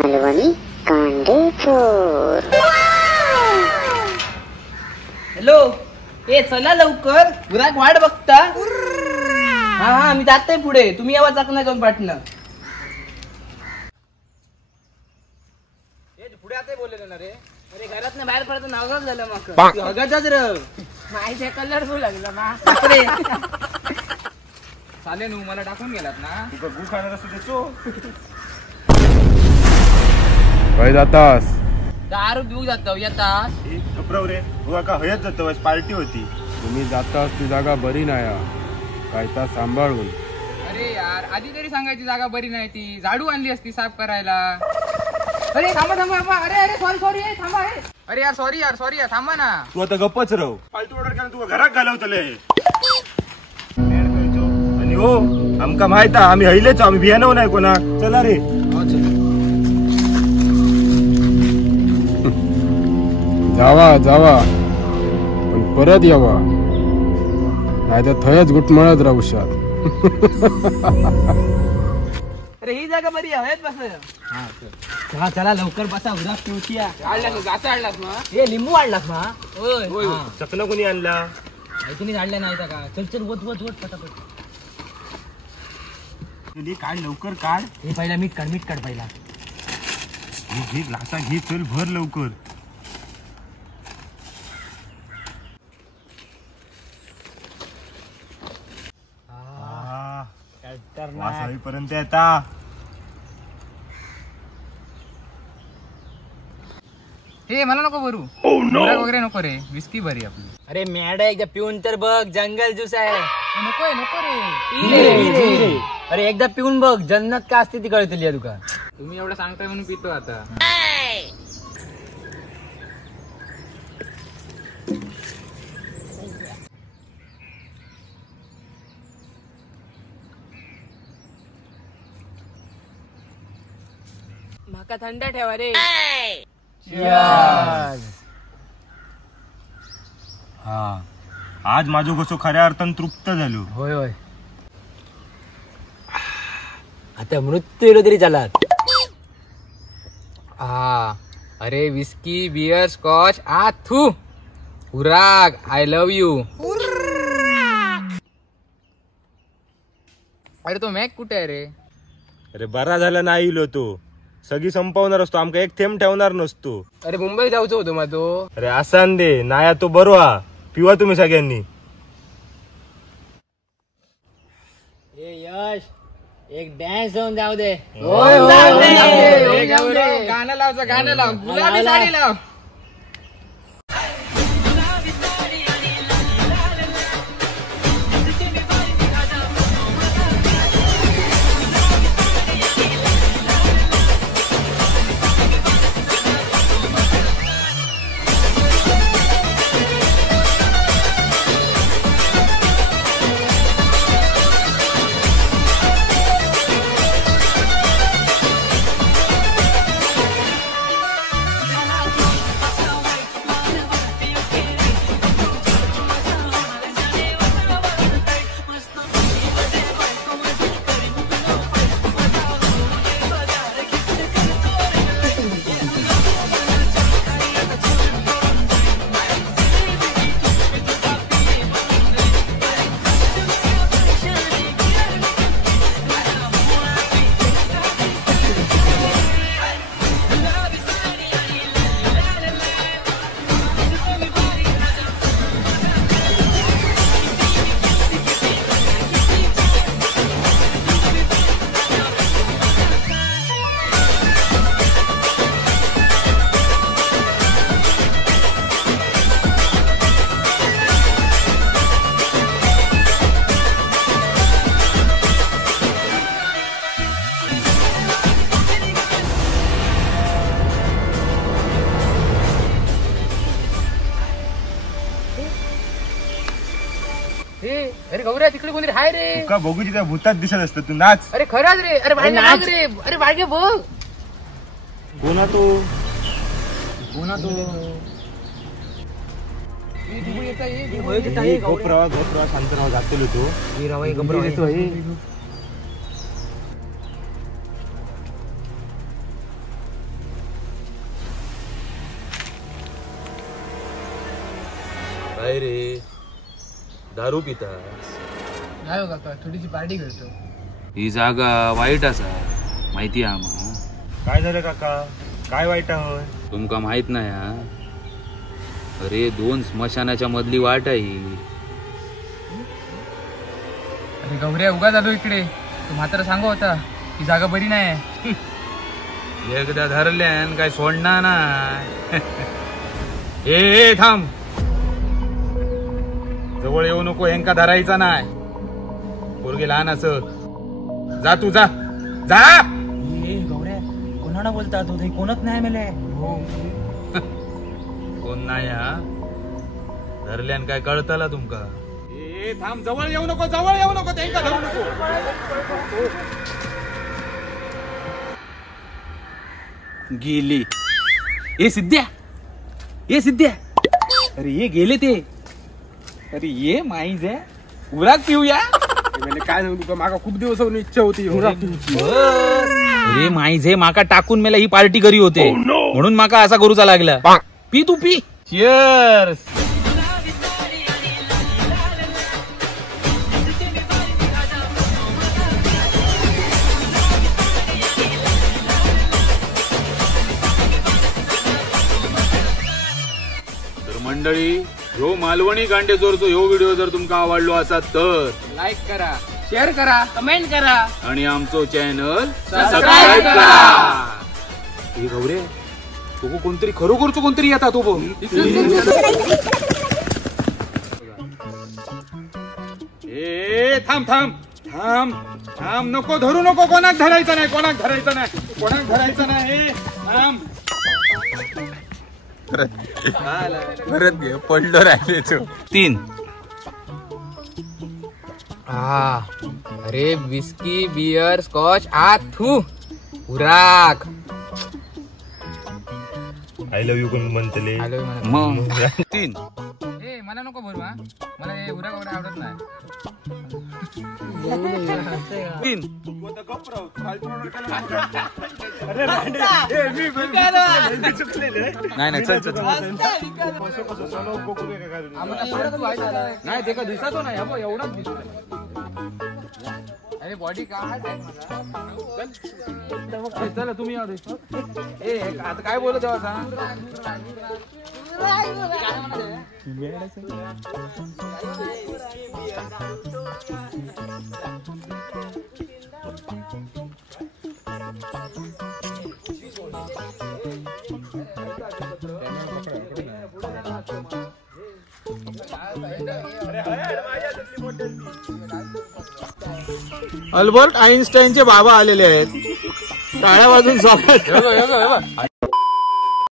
मालवणी कांदे चोर. हॅलो, ए चला लवकर, ग्राहक वाट बघता. हा हा मी जातोय पुढे, तुम्ही यावा चाकणा जाऊन पाठणं. पुढे आता बोलले ना रे. अरे घरात ना बाहेर पडत नावगाव झालं मग हगाच र माहिती कलरफुल लागला मा चाले नू मला टाकून गेलात ना. तू गु खाणार असतो त्याचो काय जातास? दारू पिऊ जातो येतास. घबराव रे, तू का हयत जातो, पार्टी होती. तुम्ही जातास ती जागा बरी नाही, काय ता सांभाळून. अरे यार आधी तरी सांगायची जागा बरी नाही, ती झाडू आणली असती साफ करायला. अरे थांबा थांबा थांबा, अरे अरे सॉरी सॉरी थांबा. अरे यार सॉरी यार थांबा ना. तू आता गप्पच राहू. फालतू ऑर्डर केला तू घरात घालवतले. आणि हो आमका माहित आहे आम्ही हयलेच, आम्ही भियानव नाही कोणा. चला रे. जावा जावा पण परत यावा, नाही तर थयच गुटमळत राहू शात. अरे ही जागा बरी आहे बस. चला चला लवकर बसा, उद्या पिवशिया आणलास ना. हे लिंबू आणलास ना. होय चकना कोणी आणला? तुम्ही आणल्या नाही का. चल चल वत वत वत पटापट. काढ लवकर काढ. हे पहिला मीठ काढ पहिला. घे ग्लासा घे, चल भर लवकर. पर्यंत येता. हे मला नको भरू. वगैरे नको रे, विस्की बरी आपली. अरे मॅड एकदा पिऊन तर बघ, जंगल ज्यूस आहे. नको रे. अरे एकदा पिऊन बघ, जन्नत का असते ती कळतली तुका. तुम्ही एवढं सांगताय म्हणून पितो आता. माका थंड ठेवा रे. हा आज माझो कसो खऱ्या अर्थान तृप्त झालो. होय होय. आता मृत्यू तरी चालत. हा अरे विस्की बियर स्कॉच थू उराग आय लव्ह यू. अरे तो मॅक कुठे आहे रे? अरे बरा झाला नाही इलो तो, सगळी संपवणार असतो, आमका एक थेंब ठेवणार नसतो. अरे मुंबई जाऊचो होतो मग तो. अरे आसान दे नाया तो बरो हा, पिवा तुम्ही सगळ्यांनी. यश एक डॅन्स जाऊन जाऊ दे. गाणं लावचं, गाणं लाव, गुलाबी साडी लाव. अरे गौऱ्या तिकडे कोणी हाय रे. का बघूची काय भूतात दिसत असतं, तू नाच. अरे खरंच रे. अरे नाच रे. अरे बाळगे बघ. कोणा तो गोप्रवा शांतराव जातलो तो. काय रे दारू पिता नाही हो काका, थोडीशी पार्टी करतो. ही जागा वाईट असा माहिती आहे आम्हा. काय झालं काका? काय वाईट होय? तुमका माहित नाही हा? अरे 2 स्मशानाच्या मधली वाट आहे. अरे गौऱ्या उगा झालो इकडे. तू मात्र सांगू होता ही जागा बरी नाही. एकदा धरल्यान काय सोडणार ना. ए थांब, जवळ येऊ नको, हेंका धरायचा नाही. पोरगे लहान असत. जा तू जा जा. गौऱ्या कोणाला बोलता तू? कोणच नाही मेले. कोण नाही हा? धरल्यान काय कळताला तुमका? ए थांब, जवळ येऊ नको, जवळ येऊ नको, हेंका धरू नको. गेली. ए सिद्ध्या, ए सिद्ध्या, अरे ये गेले ते. अरे ये माईज आहे, उराक पिऊया. काय सांगू तुका, माका खूप दिवस इच्छा होती अरे माईज हे माका टाकून मला ही पार्टी करी होते म्हणून माका असा करूचा लागला. पी तू पी. चिअर्स. मंडळी, ह्यो मालवणी गांडे चोरचो ह्यो व्हिडिओ जर तुमका आवडलो असात तर लाईक करा, शेअर करा, कमेंट करा आणि आमचो चॅनल सबस्क्राईब करा. हे गौरे, तो कोणतरी खरोखरचो कोणतरी येता तो. ए थांब थांब थांब थांब, नको धरू नको, कोणाक धरायचं नाही, कोणाक धरायचं नाही, कोणाक धरायचं नाही. थांब. परत घे, पडलो राहिले तो. 3. अरे विस्की, बियर, स्कॉच, आथू उराक. आय लव्ह यू कोण म्हणतले? मग 3. ए मला नको भरू हा, मला हे उराक वगैरे आवडत नाही. 3. नाही चल चल. नाही ते का दिसतो नाही अबो, एवढाच दिसतो. अरे बॉडी काय चला तुम्ही या. ए आता काय बोलत तेव्हा सांग. अल्बर्ट आईन्स्टाईनचे बाबा आलेले आहेत. टाळ्या वाजून स्वागत.